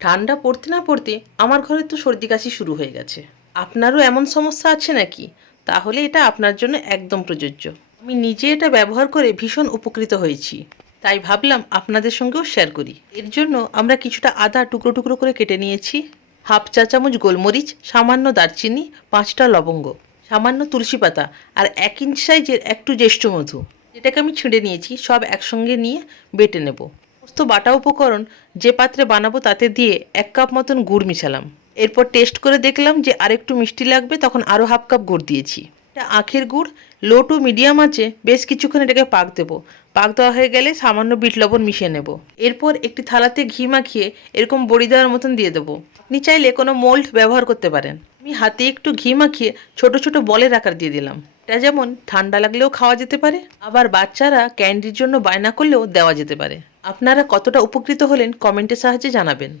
ঠান্ডা পড়তে না পড়তে আমার ঘরে তো সর্দি কাশি শুরু হয়ে গেছে। আপনারও এমন সমস্যা আছে নাকি? তাহলে এটা আপনার জন্য একদম প্রযোজ্য। আমি নিজে এটা ব্যবহার করে ভীষণ উপকৃত হয়েছি, তাই ভাবলাম আপনাদের সঙ্গেও শেয়ার করি। এর জন্য আমরা কিছুটা আদা টুকরো টুকরো করে কেটে নিয়েছি, হাফ চা চামচ গোলমরিচ, সামান্য দারচিনি, 5টা লবঙ্গ, সামান্য তুলসী পাতা আর 1 ইঞ্চ সাইজের একটু জ্যেষ্ঠ মধু, যেটাকে আমি ছিঁড়ে নিয়েছি, সব একসঙ্গে নিয়ে বেটে নেব। সমস্ত বাটা উপকরণ যে পাত্রে বানাবো তাতে দিয়ে 1 কাপ মতন গুড় মিশালাম। এরপর টেস্ট করে দেখলাম যে আরেকটু মিষ্টি লাগবে, তখন আরও হাফ কাপ গুড় দিয়েছি। এটা আখের গুড়। লো টু মিডিয়াম আঁচে বেশ কিছুক্ষণ এটাকে পাক দেবো। পাক দেওয়া হয়ে গেলে সামান্য বিট লবণ মিশিয়ে নেব। এরপর একটি থালাতে ঘি মাখিয়ে এরকম বড়ি দেওয়ার মতন দিয়ে দেবো। আপনি চাইলে কোনো মোল্ড ব্যবহার করতে পারেন। আমি হাতে একটু ঘি মাখিয়ে ছোট ছোট বলের আকার দিয়ে দিলাম। এটা যেমন ঠান্ডা লাগলেও খাওয়া যেতে পারে, আবার বাচ্চারা ক্যান্ডির জন্য বায়না করলেও দেওয়া যেতে পারে। আপনারা কতটা উপকৃত হলেন কমেন্টের সাহায্যে জানাবেন।